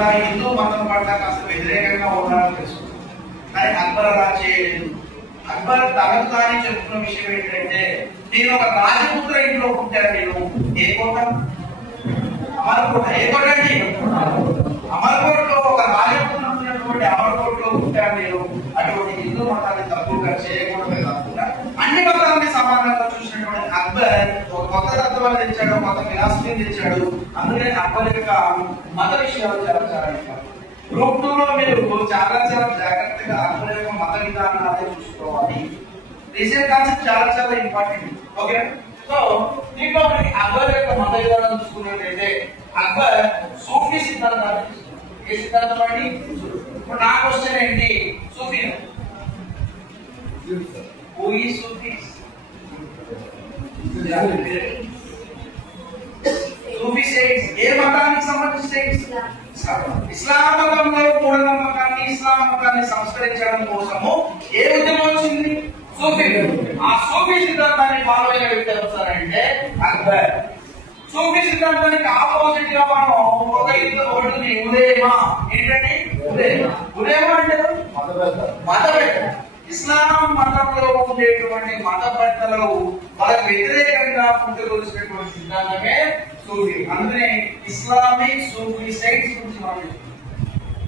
కదా హిందూ మతం పట్ల కాస్త వ్యతిరేకంగా ఉన్నారని తెలుసు. కానీ అక్బర్ అలా చేయలేదు. అక్బర్ తనకు తానే చెప్తున్న విషయం ఏంటంటే, నేను ఒక రాజపుత్ర ఇంట్లో పుట్టాను. నేను ఏ కోట? అమర్కోట. ఏ కోట అండి? అమర్కోటలో ఒక రాజపుత్రుడు అమర్కోటలో పుట్టాను నేను. అటువంటి హిందూ మతాన్ని తప్పుగా చేయకూడదు కాకుండా అన్ని మతాలని సమానంగా చూసినటువంటి అక్బర్ ఒక కొత్త తత్వాన్ని తెచ్చాడు, కొత్త ఫిలాసఫీని తెచ్చాడు. అందుకని అక్బర్ యొక్క మత విషయాలు చాలా చాలా గ్రూప్ 2 లో మీరు చాలా చాలా జాగ్రత్తగా అక్బర్ యొక్క మత విధానాన్ని చూసుకోవాలి. రీసెంట్ కాన్సెప్ట్ చాలా చాలా ఇంపార్టెంట్. ఓకే, సో దీంట్లో మనకి అక్బర్ యొక్క మత విధానం చూసుకున్నట్లయితే అక్బర్ సూఫీ సిద్ధాంతాన్ని తీసుకున్నాడు. ఏ సిద్ధాంతం అండి? ఇప్పుడు నా క్వశ్చన్ ఏంటి? Sufi who is Sufis? Sufi sects ఏ మతానికి సంబంధించిన సెక్ట్స్? ఇస్లాం మతంలో మూఢనమ్మకాన్ని, ఇస్లాం మతాన్ని సంస్కరించడం కోసము ఏ ఉద్యమం వచ్చింది? సూఫీ. ఆ సూఫీ సిద్ధాంతాన్ని ఫాలో అయిన వ్యక్తి ఎవరంటే అక్బర్. సూఫీ సిద్ధాంతానికి ఆపోజిట్ గా మనం ఒకటి ఉదయమా ఏంటంటే ఉదయమా అంటే మతభేదం. ఇస్లాం మతంలో ఉండేటువంటి మతభేదాలు వాళ్ళకి వ్యతిరేకంగా పుట్టుకొచ్చినటువంటి సిద్ధాంతమే సూఫీ. అందుకనే ఇస్లామిక్ సూఫీ సెక్ట్స్ గురించి మనం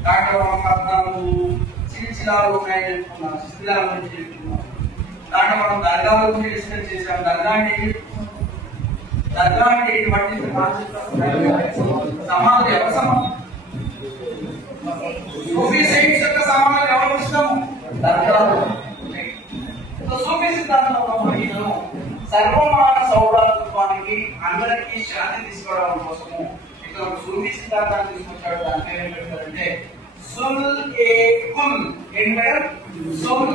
దాంట్లో మనం సిల్సిలాలు ఉన్నాయని చెప్పుకున్నాం, సిల్సిలాల గురించి చెప్పుకున్నాం. దాంట్లో మనం దర్గాల గురించి డిస్కస్ చేసాం. దర్గా అంటే దర్గా అంటే ఇటువంటి సమాధి ఎవరు సమాధి? సూఫీ సెక్ట్స్ యొక్క సమాధి ఎవరు ఇష్టము? దర్గాలు. సూఫీ సిద్ధాంతంలో మహిళను సర్వమాన సౌభాగ్యానికి అందరికీ శాంతి తీసుకోవడం కోసము ఇక్కడ సూఫీ సిద్ధాంతాన్ని తీసుకొచ్చాడు. దాని పేరు ఏం పెట్టారంటే సుల్ ఏ కుల్. ఏంటంటే సుల్